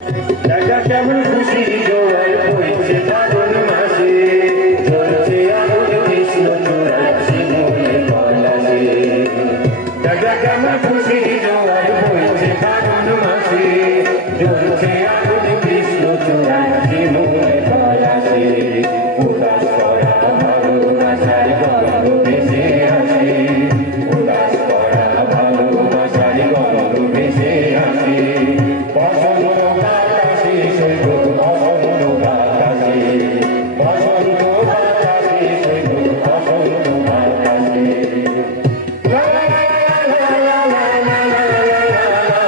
দেখা কেমন খুশি জোয়ার বইছে ফাগুন মাসে, জ্বলছে আগুন কৃষ্ণ চূড়ায় শিমুলে পলাশে। দেখা কেমন খুশি জোয়ার বইছে ফাগুন মাসে, জ্বলছে আগুন কৃষ্ণ চূড়ায় শিমুলে পলাশে। উদাস করা ভালোবাসার গন্ধ ভেসে আসে, উদাস করা ভালোবাসার গন্ধ ভেসে আসে। বসন্ত বাতাসে সৈকত, বসন্ত বাতাসে, বসন্ত বাতাসে সৈকত, বসন্ত বাতাসে। লা লা লা লা লা লা লা লা লা লা লা লা লা লা।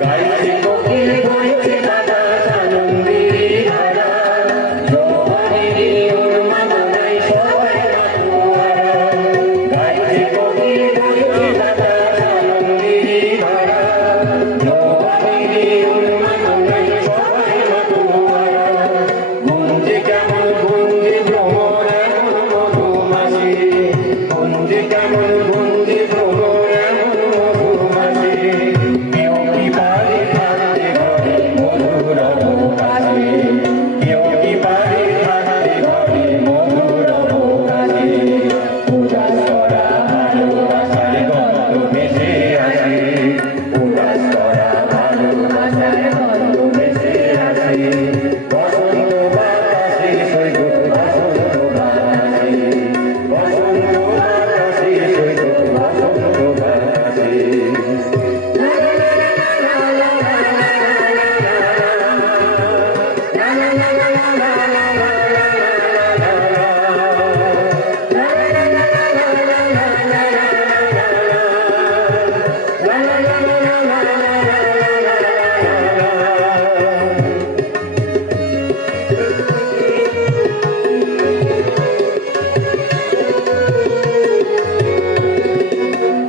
গাইছে কোকিল বইছে বাতাস আনন্দের ধারা, জোয়ারের উন্মাদনায় সবাই মাতোয়ারা। গাইছে কোকিল বইছে বাতাস আনন্দের ধারা, জোয়ারের উন্মাদনায় সবাই মাতোয়ারা। গুঞ্জে কেমন গুঞ্জে ভ্রমর এমন মধুমাসে, গুঞ্জে কেমন গুঞ্জে ভ্রমর এমন মধুমাসে। কেউ কি পারে থাকতে ঘরে মধুর অবকাশে, কেউ কি পারে থাকতে ঘরে মধুর অবকাশে। উদাস করা ভালোবাসার গন্ধ ভেসে আসে, উদাস করা ভালোবাসার গন্ধ ভেসে আসে। বসন্ত বাতাসে সৈকত, বসন্ত বাতাসে, বসন্ত বাতাসে সৈকত, বসন্ত বাতাসে।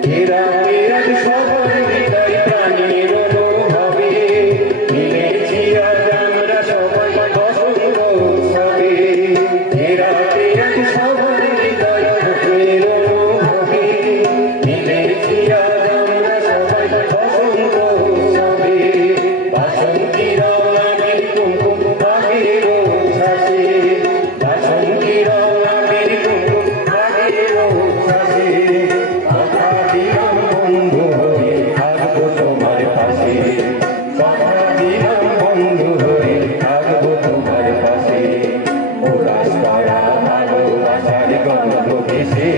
ঘেরা পেয়ার সবার হৃদয় প্রাণের অনুভবে, মিলেছি আজ আমরা সবাই বসন্ত উৎসবে। ঘেরা পেয়ার সবার হৃদয় প্রাণের অনুভবে, মিলেছি আজ আমরা সবাই বসন্ত উৎসবে। বাসন্তী রং আবির কুমকুম বাঘের উচ্ছ্বাসে, বাসন্তী রং আবির কুমকুম বাঘের উচ্ছ্বাসে। কথা দিলাম বন্ধু হয়ে থাকবো তোমার পাশে, কথা দিলাম বন্ধু হয়ে থাকবো তোমার পাশে। উদাস করা ভালোবাসার গন্ধ ভেসে